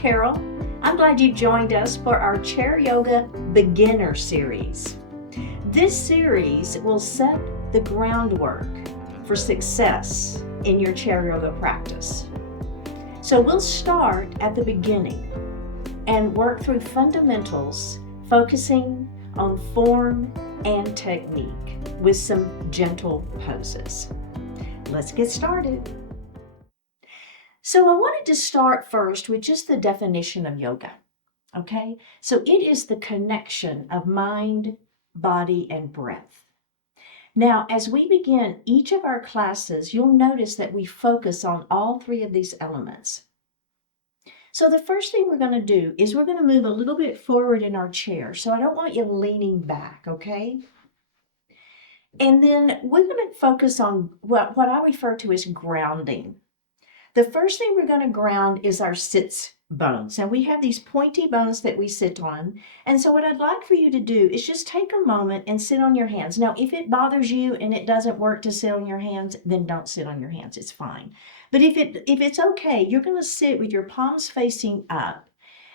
Carol. I'm glad you've joined us for our Chair Yoga Beginner Series. This series will set the groundwork for success in your chair yoga practice. So we'll start at the beginning and work through fundamentals, focusing on form and technique with some gentle poses. Let's get started. So I wanted to start first with just the definition of yoga, okay? So it is the connection of mind, body, and breath. Now, as we begin each of our classes, you'll notice that we focus on all three of these elements. So the first thing we're going to do is we're going to move a little bit forward in our chair. So I don't want you leaning back, okay? And then we're going to focus on what I refer to as grounding. The first thing we're going to ground is our sits bones. And we have these pointy bones that we sit on. And so what I'd like for you to do is just take a moment and sit on your hands. Now, if it bothers you and it doesn't work to sit on your hands, then don't sit on your hands. It's fine. But if it's okay, you're going to sit with your palms facing up.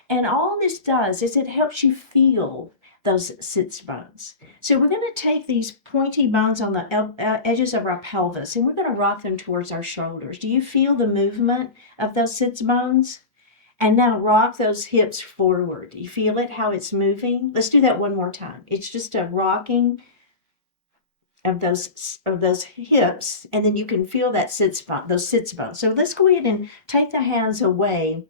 And all this does is it helps you feel those sits bones. So we're going to take these pointy bones on the edges of our pelvis and we're going to rock them towards our shoulders. Do you feel the movement of those sits bones? And now rock those hips forward. Do you feel it, how it's moving? Let's do that one more time. It's just a rocking of those hips, and then you can feel that those sits bones. So let's go ahead and take the hands away.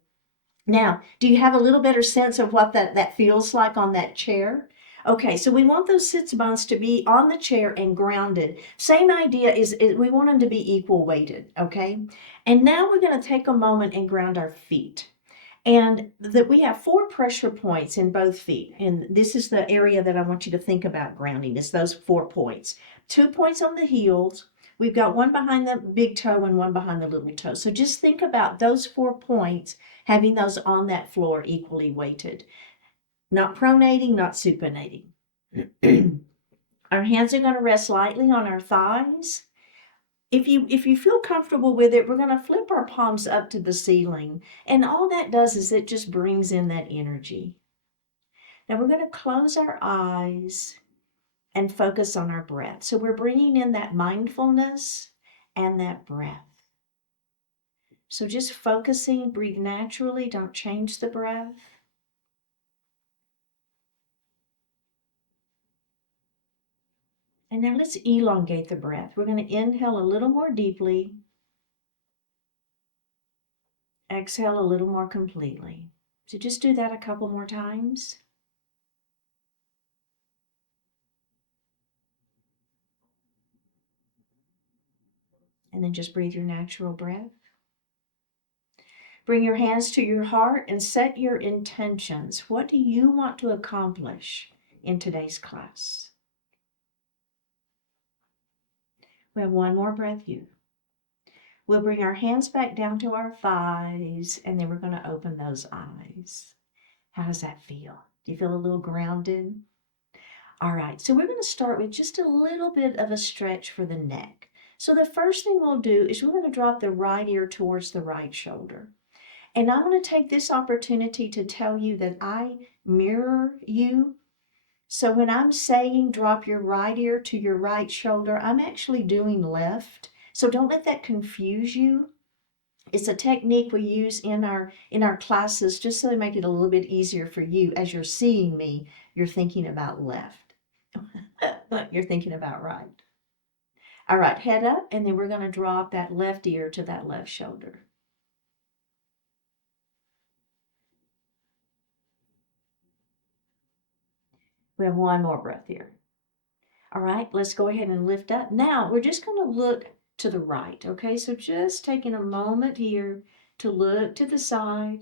Now, do you have a little better sense of what that feels like on that chair? Okay, so we want those sits bones to be on the chair and grounded. Same idea is we want them to be equal weighted, okay? And now we're going to take a moment and ground our feet. And that we have 4 pressure points in both feet. And this is the area that I want you to think about grounding, is those 4 points. 2 points on the heels. We've got one behind the big toe and one behind the little toe. So just think about those 4 points, having those on that floor equally weighted. Not pronating, not supinating. Our hands are going to rest lightly on our thighs. If you feel comfortable with it, we're going to flip our palms up to the ceiling. And all that does is it just brings in that energy. Now we're going to close our eyes and focus on our breath. So we're bringing in that mindfulness and that breath. So just focusing, breathe naturally, don't change the breath. And now let's elongate the breath. We're going to inhale a little more deeply. Exhale a little more completely. So just do that a couple more times. And then just breathe your natural breath. Bring your hands to your heart and set your intentions. What do you want to accomplish in today's class? We have one more breath here. We'll bring our hands back down to our thighs, and then we're going to open those eyes. How does that feel? Do you feel a little grounded? All right, so we're going to start with just a little bit of a stretch for the neck. So the first thing we'll do is we're going to drop the right ear towards the right shoulder. And I'm going to take this opportunity to tell you that I mirror you. So when I'm saying drop your right ear to your right shoulder, I'm actually doing left. So don't let that confuse you. It's a technique we use in our classes just so to make it a little bit easier for you. As you're seeing me, you're thinking about left. You're thinking about right. All right, head up, and then we're going to drop that left ear to that left shoulder. We have one more breath here. All right, let's go ahead and lift up. Now, we're just going to look to the right, okay? So just taking a moment here to look to the side.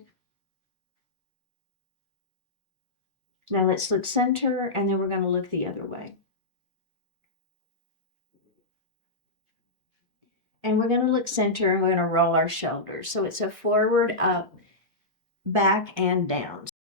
Now let's look center, and then we're going to look the other way. And we're going to look center, and we're going to roll our shoulders. So it's a forward, up, back, and down.